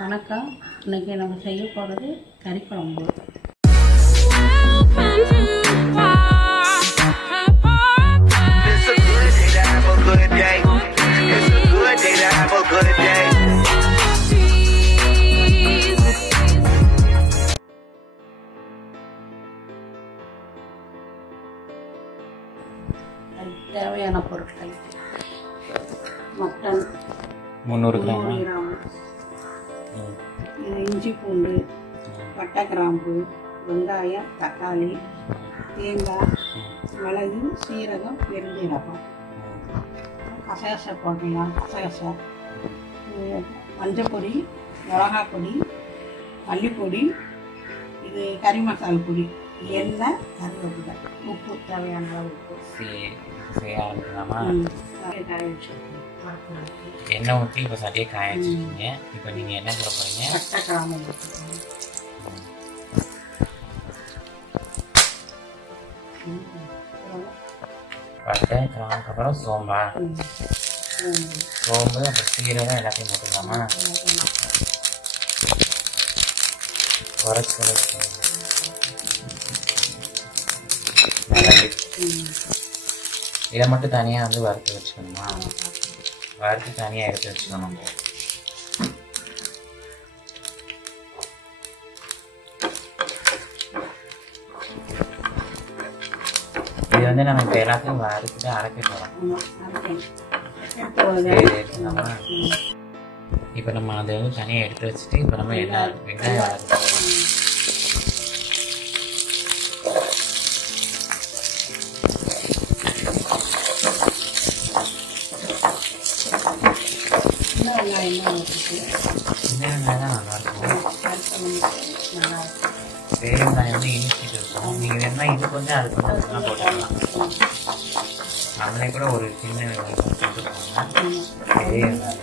வணக்கம். இன்றைக்கி நம்ம செய்ய போகிறது கறி குழம்பு. தேவையான பொருட்கள்: மட்டன் 300 கிராம், இஞ்சி பூண்டு, பட்டை கிராம்பு, வெங்காயம், தக்காளி, தேங்காய், மிளகு, சீரகம், பெருஞ்சீரகம், கசகசை போடலாம். கசகசை, மஞ்சப்பொடி, மிளகாப்பொடி, மல்லிப்பொடி, இது கறி மசாலா பொடி, எண்ணெய், கருவேப்பிலை, உப்பு, தேவையான உப்பு. செய்ய ஆரம்பிக்கலாமா? எண்ணெய் ஊற்றி இப்போ சட்டியை காய வச்சுருக்கீங்க. இப்போ நீங்கள் என்ன போட போகிறீங்க? பட்டை கிராம்பு, பட்டை கிராம்புக்கு அப்புறம் சோம்பா, சோம்பு, அப்புறம் சீரகம் எல்லாத்தையும் போட்டுக்கலாமா? குறைச்சி மிளகு, இதை மட்டும் தனியாக வந்து வறுத்து வச்சுக்கணுமா? வறுத்து தனியாக எடுத்து வச்சுக்கணும். இது வந்து நம்ம இப்போ எல்லாத்தையும் வறுத்துட்டு அரைக்க போகிறோம். இப்போ நம்ம அதை வந்து தனியாக எடுத்து வச்சுட்டு இப்போ நம்ம என்ன வெங்காயம் வறுத்து சின்ன வெங்காயம் தான் நல்லாயிருக்கும். பெரிய வெங்காயம் வந்து இனிச்சிட்டு இருக்கும். நீங்கள் வேணுமா இது கொஞ்சம் அது கொஞ்சம் போட்டுக்கலாம். நம்மளே கூட ஒரு சின்ன வெங்காயம் போட்டுக்கோங்க. பெரிய வெங்காயம்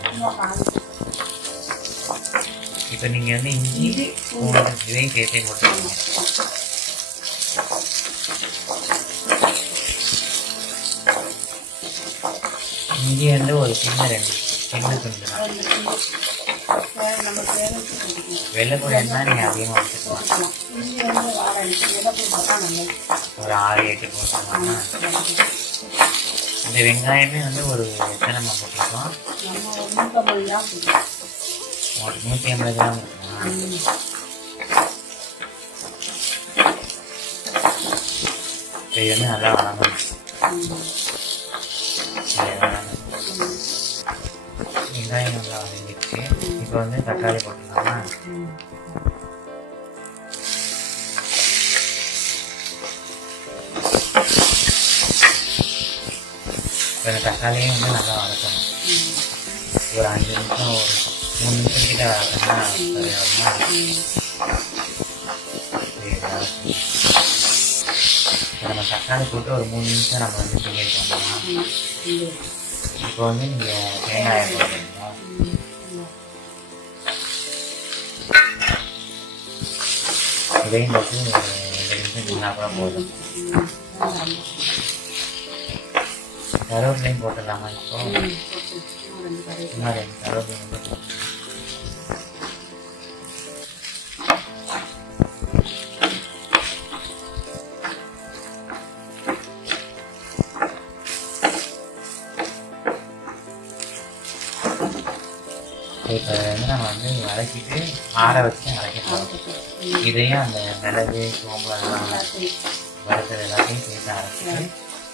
இப்போ நீங்கள் வந்து இஞ்சி பூண்டு இதையும் சேர்த்தே போட்டுக்கோங்க. இஞ்சி வந்து ஒரு சின்ன 2 சின்ன துண்டு தான். வெள்ளைப்பூடு இருந்தால் நீங்கள் அதிகமாக வச்சுக்கலாம். ஒரு 6-8 போட்டுக்கோங்க. இந்த வெங்காயமே வந்து ஒரு எத்தனை நம்ம போட்டுருக்கோம்? 150 கிராம் இருக்குமா? இது வந்து நல்லா வளர்ந்து வெங்காயம் நல்லா வதங்கிடுச்சு. இப்போ வந்து தக்காளி போட்டுக்கலாமா? இப்போ இந்த தக்காளியும் வந்து நல்லா வதக்கணும். ஒரு 5 நிமிஷம், ஒரு 3 நிமிஷம் கிட்ட வதக்கணும்னா நம்ம தக்காளி போட்டு ஒரு 3 நிமிஷம் நம்ம வந்து கிளறி பண்ணலாம். இப்போ வந்து நீங்கள் தேங்காயை போடுறீங்களா? இதையும் போட்டு ஒரு 2 நிமிஷம் கிளா கூட போதும். கருவேப்பிலையும் போட்டுடலாமா? இப்போ சும்மா 2 கருவேப்பிலை போட்டு இப்போ வந்து நம்ம வந்து வதக்கிட்டு ஆற வச்சு அரைக்க போகிறோம். இதையும் அந்த மிளகு, சோம்பு எல்லாம் வறுத்தது எல்லாத்தையும் சேர்த்து அரைச்சிட்டு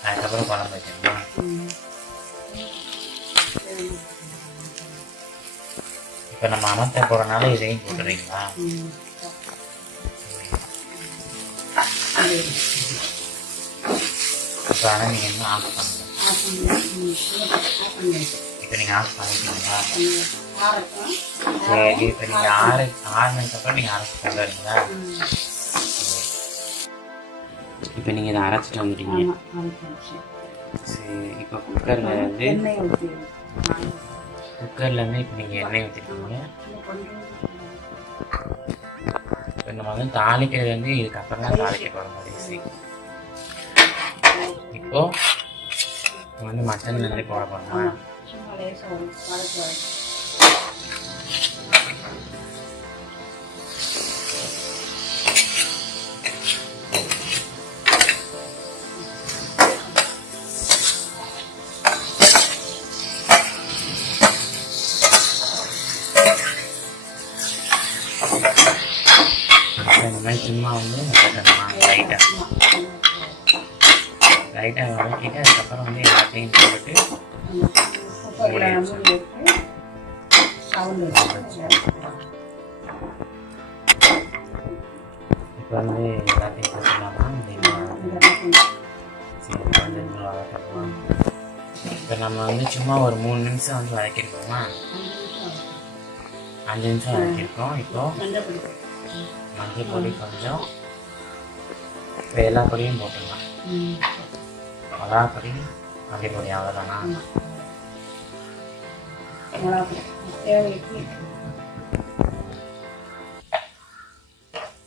அதுக்கப்புறம் குழம்பு வைக்கணுமா? இப்போ நம்ம அமர்த்த போகிறனால இதையும் போட்டுறீங்களா? இப்போ ஆனால் நீங்கள் இன்னும் ஆஃப் பண்ணுங்க. இப்போ நீங்கள் ஆஃப் பண்ணிட்டீங்களா? சரி, இப்போ நீங்கள் ஆறுனதுக்கப்புறம் நீங்கள் அரைச்சி கொண்டு வரீங்களா? இப்போ நீங்கள் இதை அரைச்சிட்டு வந்துட்டீங்க. சரி, இப்போ குக்கர்லேருந்து இப்போ நீங்கள் எண்ணெய் ஊற்றிருக்கீங்க. இப்போ நம்ம வந்து தாளிக்கிறது வந்து இதுக்கப்புறம் தான் தாளிக்க போகிற மாதிரி. இப்போ வந்து மட்டன் வந்து போட போகிறோமா? மாதிரி சும்மா வந்து வதக்கணுமா லைட்டாக வதக்கிட்டு அதுக்கப்புறம் வந்து எல்லாத்தையும் போட்டு இப்போ வந்து எல்லாத்தையும் போட்டுக்கலாமா சரி வந்து வதக்கலாம். இப்போ நம்ம வந்து சும்மா ஒரு 3 நிமிஷம் வந்து வதக்கிருக்கோமா 5 நிமிஷம் வதக்கிருக்கோம். இப்போ மஞ்சள் பொடி கொஞ்சம் இப்போ எல்லா பொடியும் போட்டுடலாம். மிளகாப்பொடி மல்லிப்பொடி அவ்வளோதானா?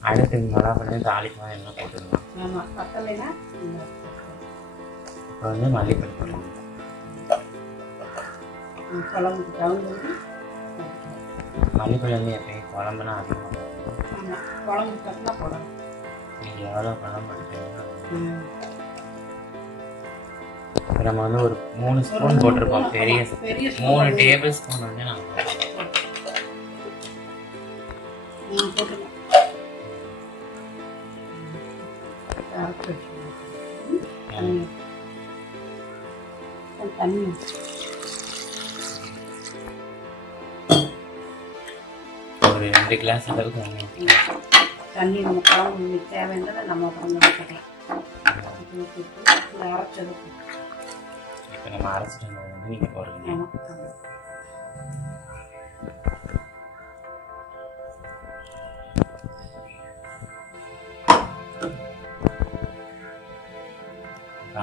அடுத்து மிளகாப்பொடி தாளிப்பா எல்லாம் போட்டுடலாம். இப்போ வந்து மல்லிப்பொடி போடணும். மல்லிப்பொடி வந்து எப்பயும் குழம்புனா அதிகமாக போடணும். நீங்கள் எவ்வளோ குழம்பு எடுக்கிறீங்களோ இப்போ நம்ம வந்து ஒரு 3 ஸ்பூன் போட்டிருக்கோம். பெரிய 3 டேபிள் ஸ்பூன் வந்து நாங்கள் ஒரு 2 கிளாஸ் அளவுக்கு தண்ணி நம்ம குழம்பு தேவைன்றதை நம்ம அரைச்சதுக்கு இப்போ நம்ம அரைச்சிட்டு வந்து நீங்கள் போடுறீங்க.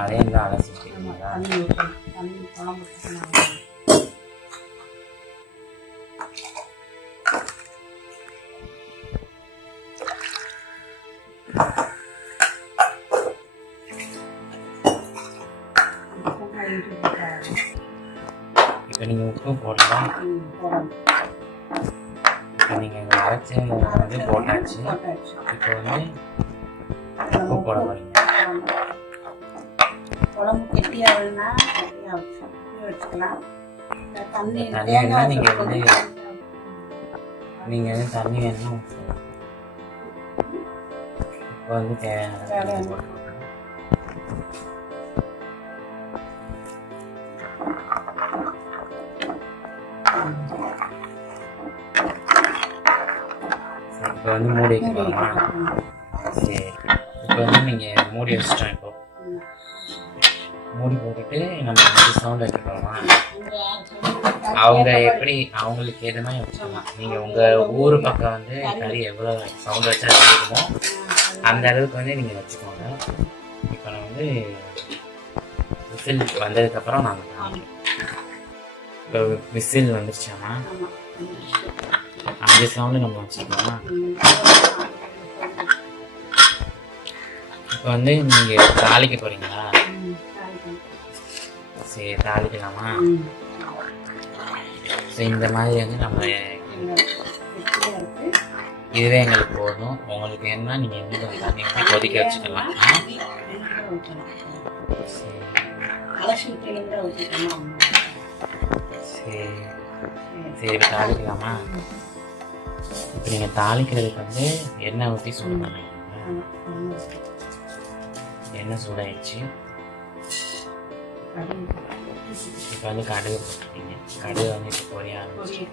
அதே இருந்தால் அலசிட்டீங்களா? தண்ணி குழம்பு இப்போ நீங்கள் உப்பு போடலாம். இப்போ நீங்கள் அரைச்சி வந்து போட்டாச்சு. இப்போ வந்து உப்பு போட போகிறீங்க. குழம்பு கெட்டியாக வேணும்னா கெட்டியாக வச்சுக்கலாம். தண்ணி வேணும்னா நீங்கள் வந்து தண்ணி வேணும்னா இப்போ வந்து தேவையான போட்டு இப்போ வந்து மூடி வைக்கலாமா? சரி, இப்போ வந்து நீங்கள் மூடி வச்சிட்டோம். இப்போ மூடி போட்டுட்டு நம்ம வந்து சவுண்ட் வைக்கலாமா? அவங்க எப்படி அவங்களுக்கு ஏற்ற மாதிரி வச்சுக்கலாம். நீங்கள் உங்கள் ஊர் பக்கம் வந்து கறி எவ்வளோ சவுண்ட் வச்சா இருக்குமோ அந்த அளவுக்கு வந்து நீங்கள் வச்சுக்கோங்க. இப்போ நான் வந்து விசில் வந்ததுக்கப்புறம் நாங்கள் இப்போ விசில் வந்துருச்சாமா அந்த சவுண்டு நம்ம வச்சுக்கோமா? இப்போ வந்து நீங்கள் தாளிக்க போகிறீங்களா? சரி, தாளிக்கலாமா? ஸோ இந்த மாதிரி வந்து நம்ம இதுவே எங்களுக்கு போதும். உங்களுக்கு என்ன நீங்கள் வந்து தண்ணி வந்து கொதிக்க வச்சுக்கலாம். சரி சரி, இப்போ தாளிக்கலாமா? இப்போ நீங்கள் தாளிக்கிறதுக்கு வந்து எண்ணெய் ஊற்றி சூடு பண்ணிக்கோங்க. எண்ணெய் சூடாயிடுச்சு. இப்போ வந்து கடுகு போட்டுருக்கீங்க. கடுகு வந்து இப்போ பொரிய ஆரம்பிச்சு.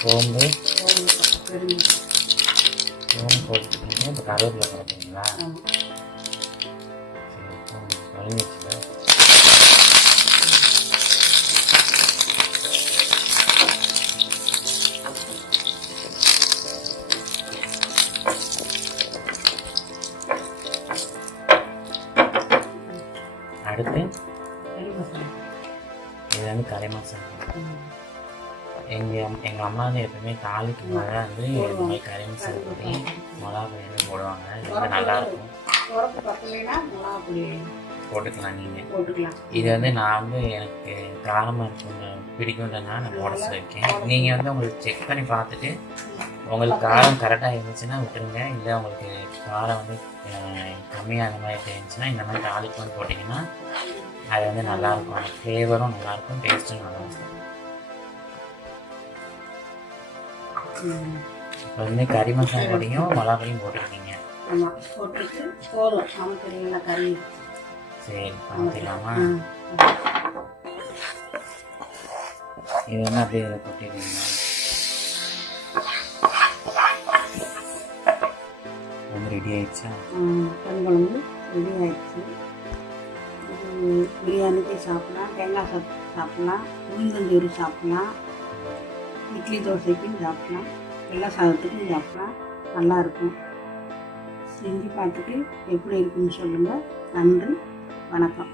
சோம்பு போட்டுருக்கீங்க. இப்போ கருவேப்பிலை போடுறீங்களா? சரி, குழஞ்சிச்சுல. அடுத்து இது வந்து கறி மசாலா. எங்கள் அம்மா வந்து எப்பவுமே தாளிக்கு மேலே வந்து இந்த மாதிரி கறி மசாலா பொடி மிளகா பொடி போடுவாங்க. ரொம்ப நல்லாயிருக்கும். போட்டுக்கலாம். நீங்கள் இது வந்து நான் வந்து எனக்கு காரமாக இருக்கும் பிடிக்கும்ன்றதுனால நான் போட சொல்லியிருக்கேன். நீங்கள் வந்து உங்களுக்கு செக் பண்ணி பார்த்துட்டு உங்களுக்கு காரம் கரெக்டாக இருந்துச்சுன்னா விட்டுருங்க. இல்லை உங்களுக்கு காரம் வந்து கம்மியாக அந்த மாதிரி இருந்துச்சுன்னா இந்த மாதிரி தாளிப்பு போட்டிங்கன்னா அது வந்து நல்லாயிருக்கும். அந்த ஃப்ளேவரும் நல்லாயிருக்கும், டேஸ்ட்டும் நல்லாயிருக்கும். இப்போ வந்து கறி மசாலா பொடியும் மிளகாயும் போட்டுருக்கீங்க. ஆமாம், போட்டுட்டு போதும். நமக்கு தெரியல கறி. சரி, பார்த்துக்கலாமா? இது வந்து அப்படியே இதை கொட்டிடுவீங்க. வந்து ரெடி ஆயிடுச்சா? கறி குழம்பு ரெடி ஆயிடுச்சு. இது பிரியாணிக்கு சாப்பிட்லாம், தேங்காய் சாப்பிட்லாம், உளுந்தஞ்சோறு சாப்பிட்லாம், இட்லி தோசைக்கும் சாப்பிட்லாம், எல்லா சாதத்துக்கும் சாப்பிட்லாம். நல்லாயிருக்கும். செஞ்சு பார்த்துட்டு எப்படி இருக்குன்னு சொல்லுங்கள். நன்றி, வணக்கம்.